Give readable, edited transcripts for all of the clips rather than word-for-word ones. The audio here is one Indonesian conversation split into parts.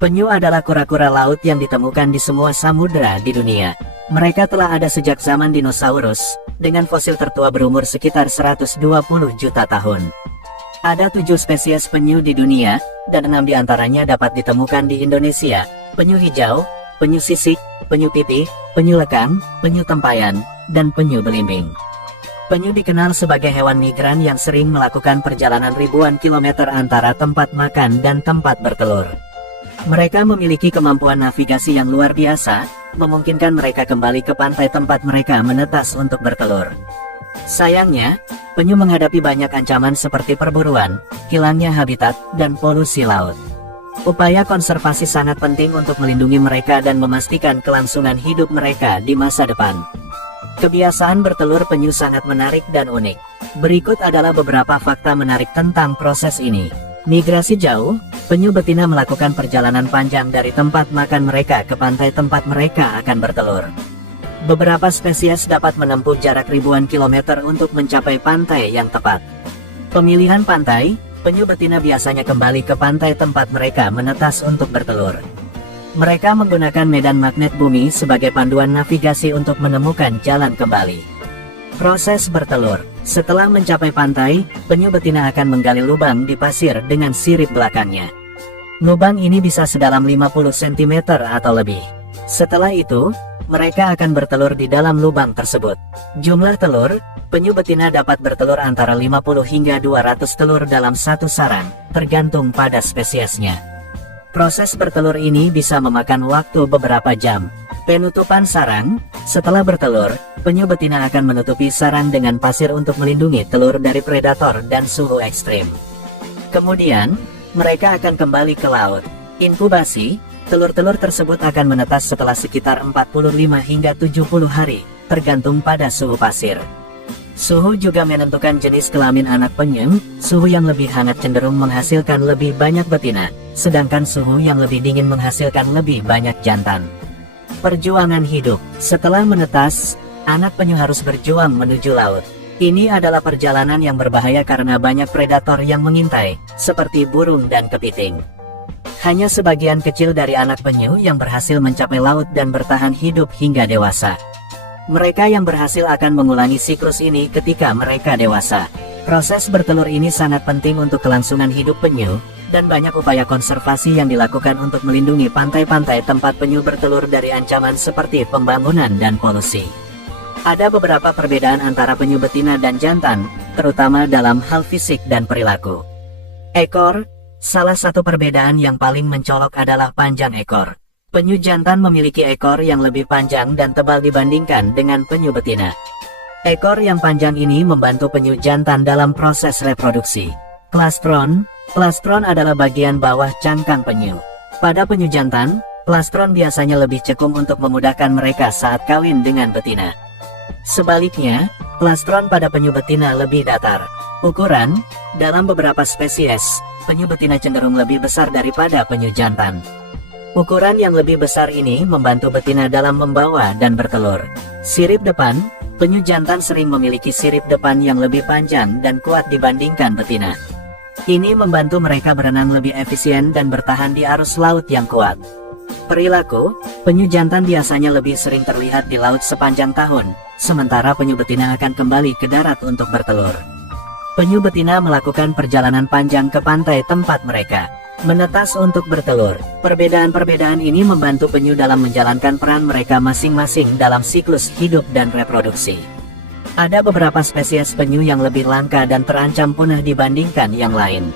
Penyu adalah kura-kura laut yang ditemukan di semua samudera di dunia. Mereka telah ada sejak zaman dinosaurus, dengan fosil tertua berumur sekitar 120 juta tahun. Ada 7 spesies penyu di dunia, dan 6 diantaranya dapat ditemukan di Indonesia: penyu hijau, penyu sisik, penyu pipih, penyu lekang, penyu tempayan, dan penyu belimbing. Penyu dikenal sebagai hewan migran yang sering melakukan perjalanan ribuan kilometer antara tempat makan dan tempat bertelur. Mereka memiliki kemampuan navigasi yang luar biasa, memungkinkan mereka kembali ke pantai tempat mereka menetas untuk bertelur. Sayangnya, penyu menghadapi banyak ancaman seperti perburuan, hilangnya habitat, dan polusi laut. Upaya konservasi sangat penting untuk melindungi mereka dan memastikan kelangsungan hidup mereka di masa depan. Kebiasaan bertelur penyu sangat menarik dan unik. Berikut adalah beberapa fakta menarik tentang proses ini. Migrasi jauh, penyu betina melakukan perjalanan panjang dari tempat makan mereka ke pantai tempat mereka akan bertelur. Beberapa spesies dapat menempuh jarak ribuan kilometer untuk mencapai pantai yang tepat. Pemilihan pantai, penyu betina biasanya kembali ke pantai tempat mereka menetas untuk bertelur. Mereka menggunakan medan magnet bumi sebagai panduan navigasi untuk menemukan jalan kembali. Proses bertelur. Setelah mencapai pantai, penyu betina akan menggali lubang di pasir dengan sirip belakangnya. Lubang ini bisa sedalam 50 cm atau lebih. Setelah itu, mereka akan bertelur di dalam lubang tersebut. Jumlah telur, penyu betina dapat bertelur antara 50 hingga 200 telur dalam satu sarang, tergantung pada spesiesnya. Proses bertelur ini bisa memakan waktu beberapa jam. Penutupan sarang. Setelah bertelur, penyu betina akan menutupi sarang dengan pasir untuk melindungi telur dari predator dan suhu ekstrim. Kemudian, mereka akan kembali ke laut. Inkubasi. Telur-telur tersebut akan menetas setelah sekitar 45 hingga 70 hari, tergantung pada suhu pasir. Suhu juga menentukan jenis kelamin anak penyu. Suhu yang lebih hangat cenderung menghasilkan lebih banyak betina, sedangkan suhu yang lebih dingin menghasilkan lebih banyak jantan. Perjuangan hidup. Setelah menetas, anak penyu harus berjuang menuju laut. Ini adalah perjalanan yang berbahaya karena banyak predator yang mengintai, seperti burung dan kepiting. Hanya sebagian kecil dari anak penyu yang berhasil mencapai laut dan bertahan hidup hingga dewasa. Mereka yang berhasil akan mengulangi siklus ini ketika mereka dewasa. Proses bertelur ini sangat penting untuk kelangsungan hidup penyu, dan banyak upaya konservasi yang dilakukan untuk melindungi pantai-pantai tempat penyu bertelur dari ancaman seperti pembangunan dan polusi. Ada beberapa perbedaan antara penyu betina dan jantan, terutama dalam hal fisik dan perilaku. Ekor. Salah satu perbedaan yang paling mencolok adalah panjang ekor. Penyu jantan memiliki ekor yang lebih panjang dan tebal dibandingkan dengan penyu betina. Ekor yang panjang ini membantu penyu jantan dalam proses reproduksi. Plastron. Plastron adalah bagian bawah cangkang penyu. Pada penyu jantan, plastron biasanya lebih cekung untuk memudahkan mereka saat kawin dengan betina. Sebaliknya, plastron pada penyu betina lebih datar. Ukuran. Dalam beberapa spesies, penyu betina cenderung lebih besar daripada penyu jantan. Ukuran yang lebih besar ini membantu betina dalam membawa dan bertelur. Sirip depan. Penyu jantan sering memiliki sirip depan yang lebih panjang dan kuat dibandingkan betina. Ini membantu mereka berenang lebih efisien dan bertahan di arus laut yang kuat. Perilaku. Penyu jantan biasanya lebih sering terlihat di laut sepanjang tahun, sementara penyu betina akan kembali ke darat untuk bertelur. Penyu betina melakukan perjalanan panjang ke pantai tempat mereka menetas untuk bertelur. Perbedaan-perbedaan ini membantu penyu dalam menjalankan peran mereka masing-masing dalam siklus hidup dan reproduksi. Ada beberapa spesies penyu yang lebih langka dan terancam punah dibandingkan yang lain.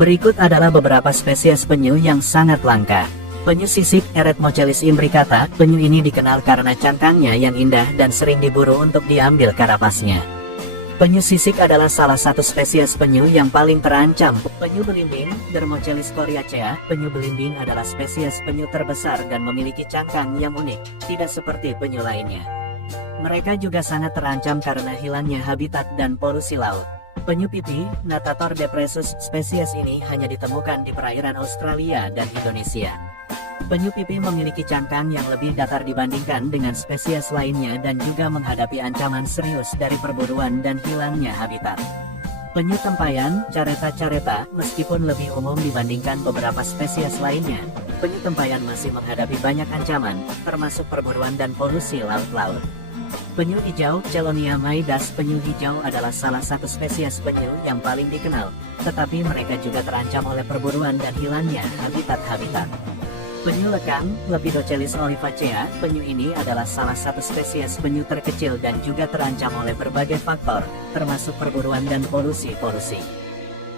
Berikut adalah beberapa spesies penyu yang sangat langka. Penyu sisik Eretmochelys imbricata. Penyu ini dikenal karena cangkangnya yang indah dan sering diburu untuk diambil karapasnya. Penyu sisik adalah salah satu spesies penyu yang paling terancam. Penyu belimbing Dermochelys coriacea. Penyu belimbing adalah spesies penyu terbesar dan memiliki cangkang yang unik, tidak seperti penyu lainnya. Mereka juga sangat terancam karena hilangnya habitat dan polusi laut. Penyu pipih Natator depressus. Spesies ini hanya ditemukan di perairan Australia dan Indonesia. Penyu pipih memiliki cangkang yang lebih datar dibandingkan dengan spesies lainnya dan juga menghadapi ancaman serius dari perburuan dan hilangnya habitat. Penyu tempayan, careta-careta, meskipun lebih umum dibandingkan beberapa spesies lainnya, penyu tempayan masih menghadapi banyak ancaman, termasuk perburuan dan polusi laut-laut. Penyu hijau, Chelonia maidas. Penyu hijau adalah salah satu spesies penyu yang paling dikenal, tetapi mereka juga terancam oleh perburuan dan hilangnya habitat-habitat. Penyu lekang, Lepidochelis olivacea. Penyu ini adalah salah satu spesies penyu terkecil dan juga terancam oleh berbagai faktor, termasuk perburuan dan polusi.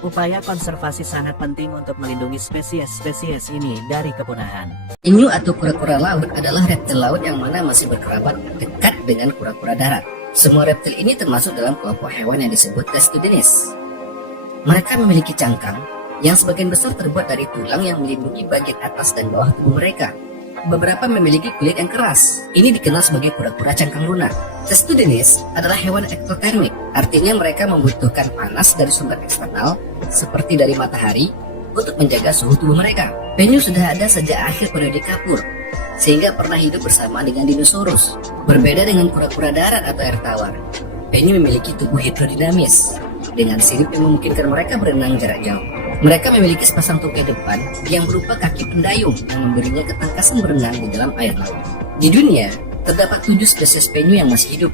Upaya konservasi sangat penting untuk melindungi spesies-spesies ini dari kepunahan. Penyu atau kura-kura laut adalah reptil laut yang mana masih berkerabat dekat dengan kura-kura darat. Semua reptil ini termasuk dalam kelompok hewan yang disebut Testudinis. Mereka memiliki cangkang yang sebagian besar terbuat dari tulang yang melindungi bagian atas dan bawah tubuh mereka. Beberapa memiliki kulit yang keras. Ini dikenal sebagai kura-kura cangkang lunak. Testudinis adalah hewan ektotermik, artinya mereka membutuhkan panas dari sumber eksternal seperti dari matahari untuk menjaga suhu tubuh mereka. Penyu sudah ada sejak akhir periode Kapur, sehingga pernah hidup bersama dengan dinosaurus. Berbeda dengan kura-kura darat atau air tawar, penyu memiliki tubuh hidrodinamis dengan sirip yang memungkinkan mereka berenang jarak jauh. Mereka memiliki sepasang tungkai depan yang berupa kaki pendayung yang memberinya ketangkasan berenang di dalam air laut. Di dunia, terdapat 7 spesies penyu yang masih hidup.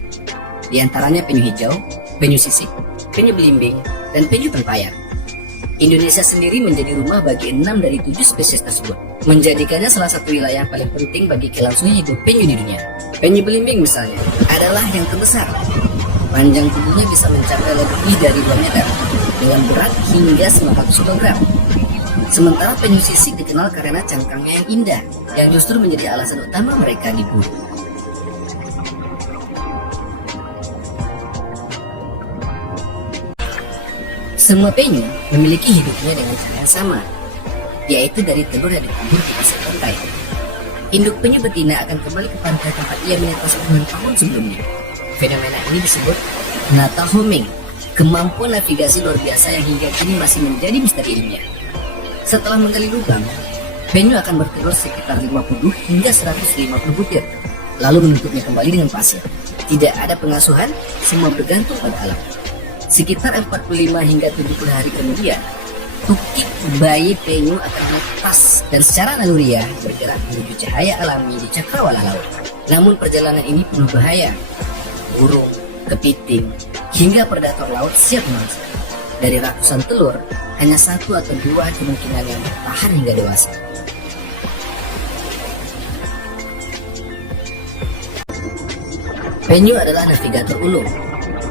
Di antaranya penyu hijau, penyu sisik, penyu belimbing, dan penyu tempayan. Indonesia sendiri menjadi rumah bagi 6 dari 7 spesies tersebut, menjadikannya salah satu wilayah paling penting bagi kelangsungan hidup penyu di dunia. Penyu belimbing misalnya adalah yang terbesar. Panjang tubuhnya bisa mencapai lebih dari 2 meter dengan berat hingga 900 kg. Sementara penyu sisik dikenal karena cangkangnya yang indah, yang justru menjadi alasan utama mereka diburu. Semua penyu memiliki hidupnya dengan cara yang sama, yaitu dari telur yang ditabur di pasir pantai. Induk penyu betina akan kembali ke pantai tempat ia menetas puluhan tahun sebelumnya. Fenomena ini disebut natal homing, kemampuan navigasi luar biasa yang hingga kini masih menjadi misteri ilmiah. Setelah menggali lubang, penyu akan bertelur sekitar 50 hingga 150 butir, lalu menutupnya kembali dengan pasir. Tidak ada pengasuhan, semua bergantung pada alam. Sekitar 45 hingga 70 hari kemudian, tukik bayi penyu akan lepas dan secara naluriah bergerak menuju cahaya alami di cakrawala laut. Namun perjalanan ini penuh bahaya. Burung, kepiting, hingga predator laut siap memangsa. Dari ratusan telur, hanya 1 atau 2 kemungkinan yang bertahan hingga dewasa. Penyu adalah navigator ulung.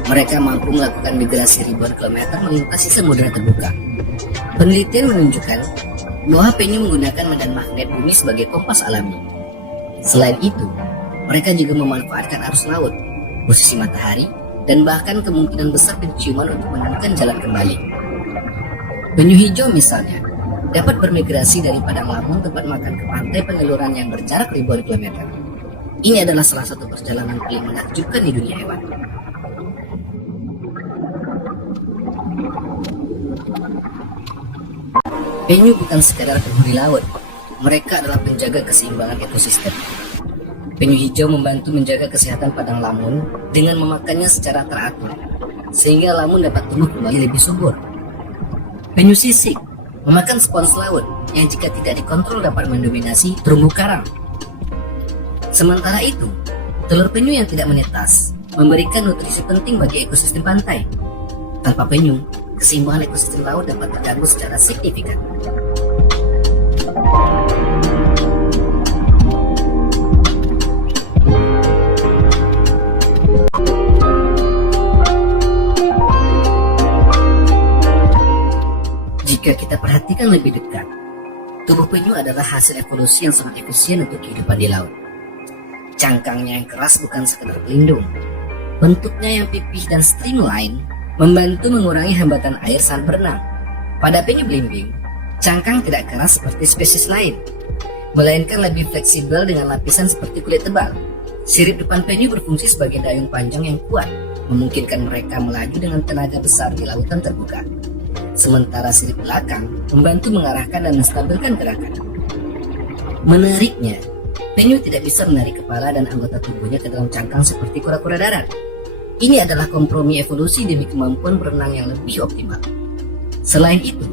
Mereka mampu melakukan migrasi ribuan kilometer melintasi samudera terbuka. Penelitian menunjukkan bahwa penyu menggunakan medan magnet bumi sebagai kompas alami. Selain itu, mereka juga memanfaatkan arus laut, posisi matahari, dan bahkan kemungkinan besar penciuman untuk menemukan jalan kembali. Penyu hijau misalnya dapat bermigrasi dari padang lamun tempat makan ke pantai penyeluruhan yang berjarak ribuan kilometer. Ini adalah salah satu perjalanan paling menakjubkan di dunia hewan. Penyu bukan sekadar penghuni laut, mereka adalah penjaga keseimbangan ekosistem. Penyu hijau membantu menjaga kesehatan padang lamun dengan memakannya secara teratur, sehingga lamun dapat tumbuh kembali lebih subur. Penyu sisik memakan spons laut yang jika tidak dikontrol dapat mendominasi terumbu karang. Sementara itu, telur penyu yang tidak menetas memberikan nutrisi penting bagi ekosistem pantai. Tanpa penyu, keseimbangan ekosistem laut dapat terganggu secara signifikan. Jika kita perhatikan lebih dekat, tubuh penyu adalah hasil evolusi yang sangat efisien untuk kehidupan di laut. Cangkangnya yang keras bukan sekedar pelindung. Bentuknya yang pipih dan streamline membantu mengurangi hambatan air saat berenang. Pada penyu belimbing, cangkang tidak keras seperti spesies lain, melainkan lebih fleksibel dengan lapisan seperti kulit tebal. Sirip depan penyu berfungsi sebagai dayung panjang yang kuat, memungkinkan mereka melaju dengan tenaga besar di lautan terbuka. Sementara sirip belakang membantu mengarahkan dan menstabilkan gerakan. Menariknya, penyu tidak bisa menarik kepala dan anggota tubuhnya ke dalam cangkang seperti kura-kura darat. Ini adalah kompromi evolusi demi kemampuan berenang yang lebih optimal. Selain itu,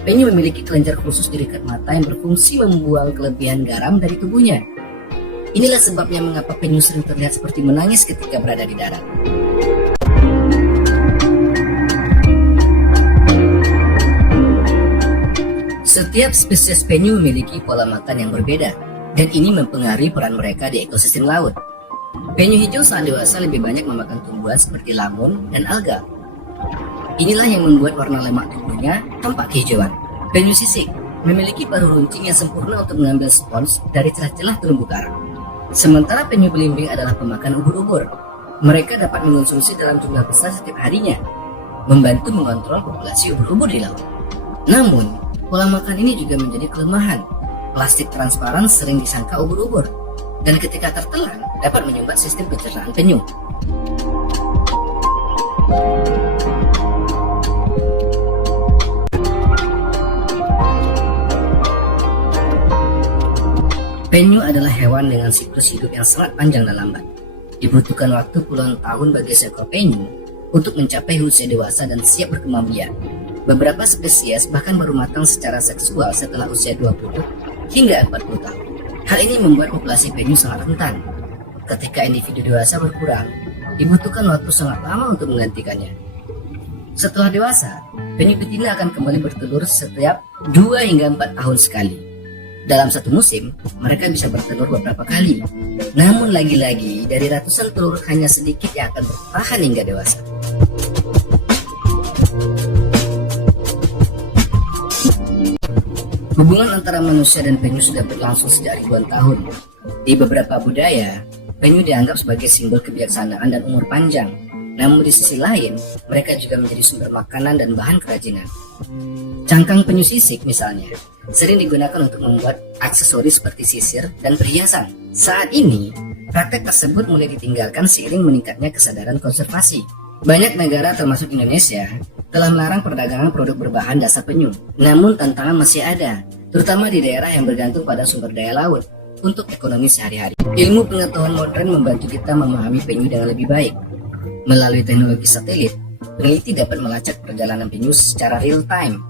penyu memiliki kelenjar khusus di dekat mata yang berfungsi membuang kelebihan garam dari tubuhnya. Inilah sebabnya mengapa penyu sering terlihat seperti menangis ketika berada di darat. Setiap spesies penyu memiliki pola makan yang berbeda, dan ini mempengaruhi peran mereka di ekosistem laut. Penyu hijau saat dewasa lebih banyak memakan tumbuhan seperti lamun dan alga. Inilah yang membuat warna lemak tubuhnya tampak kehijauan. Penyu sisik memiliki paruh runcing yang sempurna untuk mengambil spons dari celah-celah terumbu karang. Sementara penyu belimbing adalah pemakan ubur-ubur. Mereka dapat mengonsumsi dalam jumlah besar setiap harinya, membantu mengontrol populasi ubur-ubur di laut. Namun, pola makan ini juga menjadi kelemahan. Plastik transparan sering disangka ubur-ubur, dan ketika tertelan dapat menyumbat sistem pencernaan penyu. Penyu adalah hewan dengan siklus hidup yang sangat panjang dan lambat. Dibutuhkan waktu puluhan tahun bagi seekor penyu untuk mencapai usia dewasa dan siap berkembang biak. Beberapa spesies bahkan baru matang secara seksual setelah usia 20 hingga 40 tahun. Hal ini membuat populasi penyu sangat rentan. Ketika individu dewasa berkurang, dibutuhkan waktu sangat lama untuk menggantikannya. Setelah dewasa, penyu betina akan kembali bertelur setiap 2 hingga 4 tahun sekali. Dalam satu musim, mereka bisa bertelur beberapa kali. Namun lagi-lagi, dari ratusan telur hanya sedikit yang akan bertahan hingga dewasa. Hubungan antara manusia dan penyu sudah berlangsung sejak ribuan tahun. Di beberapa budaya, penyu dianggap sebagai simbol kebijaksanaan dan umur panjang. Namun di sisi lain, mereka juga menjadi sumber makanan dan bahan kerajinan. Cangkang penyu sisik misalnya, sering digunakan untuk membuat aksesoris seperti sisir dan perhiasan. Saat ini, praktek tersebut mulai ditinggalkan seiring meningkatnya kesadaran konservasi. Banyak negara termasuk Indonesia telah melarang perdagangan produk berbahan dasar penyu. Namun tantangan masih ada, terutama di daerah yang bergantung pada sumber daya laut untuk ekonomi sehari-hari. Ilmu pengetahuan modern membantu kita memahami penyu dengan lebih baik. Melalui teknologi satelit, peneliti dapat melacak perjalanan penyu secara real time.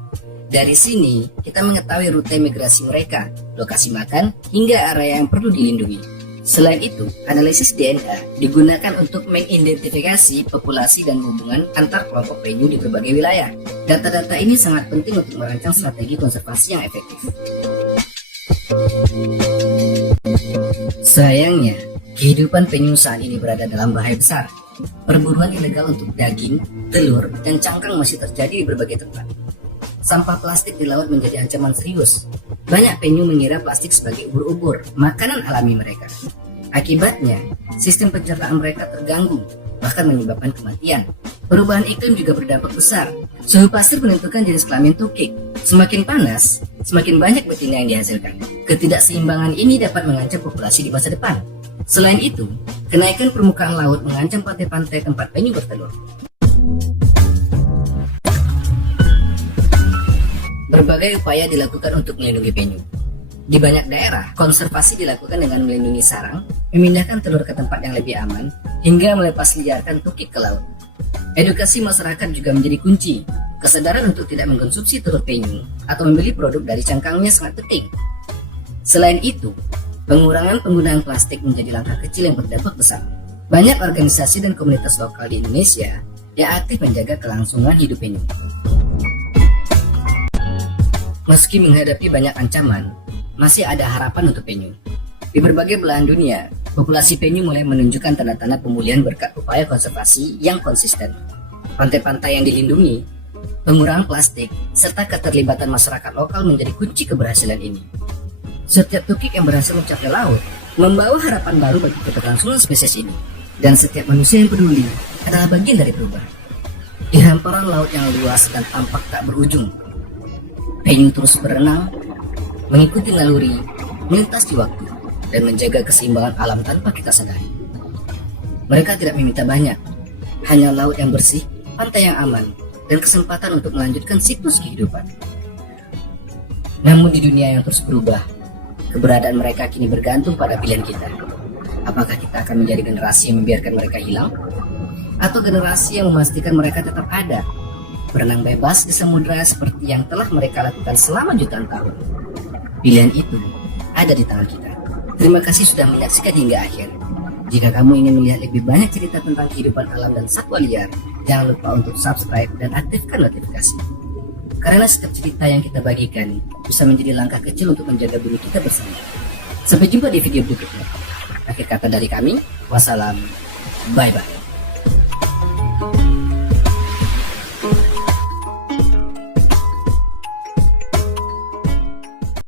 Dari sini, kita mengetahui rute migrasi mereka, lokasi makan, hingga area yang perlu dilindungi. Selain itu, analisis DNA digunakan untuk mengidentifikasi populasi dan hubungan antar kelompok penyu di berbagai wilayah. Data-data ini sangat penting untuk merancang strategi konservasi yang efektif. Sayangnya, kehidupan penyu saat ini berada dalam bahaya besar. Perburuan ilegal untuk daging, telur, dan cangkang masih terjadi di berbagai tempat. Sampah plastik di laut menjadi ancaman serius. Banyak penyu mengira plastik sebagai ubur-ubur, makanan alami mereka. Akibatnya, sistem pencernaan mereka terganggu, bahkan menyebabkan kematian. Perubahan iklim juga berdampak besar. Suhu pasir menentukan jenis kelamin tukik. Semakin panas, semakin banyak betina yang dihasilkan. Ketidakseimbangan ini dapat mengancam populasi di masa depan. Selain itu, kenaikan permukaan laut mengancam pantai-pantai tempat penyu bertelur. Berbagai upaya dilakukan untuk melindungi penyu. Di banyak daerah, konservasi dilakukan dengan melindungi sarang, memindahkan telur ke tempat yang lebih aman, hingga melepas liarkan tukik ke laut. Edukasi masyarakat juga menjadi kunci. Kesadaran untuk tidak mengkonsumsi telur penyu atau membeli produk dari cangkangnya sangat penting. Selain itu, pengurangan penggunaan plastik menjadi langkah kecil yang berdampak besar. Banyak organisasi dan komunitas lokal di Indonesia yang aktif menjaga kelangsungan hidup penyu. Meski menghadapi banyak ancaman, masih ada harapan untuk penyu. Di berbagai belahan dunia, populasi penyu mulai menunjukkan tanda-tanda pemulihan berkat upaya konservasi yang konsisten. Pantai-pantai yang dilindungi, pengurangan plastik, serta keterlibatan masyarakat lokal menjadi kunci keberhasilan ini. Setiap tukik yang berhasil mencapai laut membawa harapan baru bagi keberlangsungan spesies ini. Dan setiap manusia yang peduli adalah bagian dari perubahan. Di hamparan laut yang luas dan tampak tak berujung, penyu terus berenang, mengikuti naluri, melintas di waktu, dan menjaga keseimbangan alam tanpa kita sadari. Mereka tidak meminta banyak, hanya laut yang bersih, pantai yang aman, dan kesempatan untuk melanjutkan siklus kehidupan. Namun di dunia yang terus berubah, keberadaan mereka kini bergantung pada pilihan kita. Apakah kita akan menjadi generasi yang membiarkan mereka hilang? atau generasi yang memastikan mereka tetap ada, berenang bebas di samudera seperti yang telah mereka lakukan selama jutaan tahun. Pilihan itu ada di tangan kita. Terima kasih sudah menyaksikan hingga akhir. Jika kamu ingin melihat lebih banyak cerita tentang kehidupan alam dan satwa liar, jangan lupa untuk subscribe dan aktifkan notifikasi. Karena setiap cerita yang kita bagikan bisa menjadi langkah kecil untuk menjaga bumi kita bersama. Sampai jumpa di video berikutnya. Akhir kata dari kami, wassalam, bye-bye.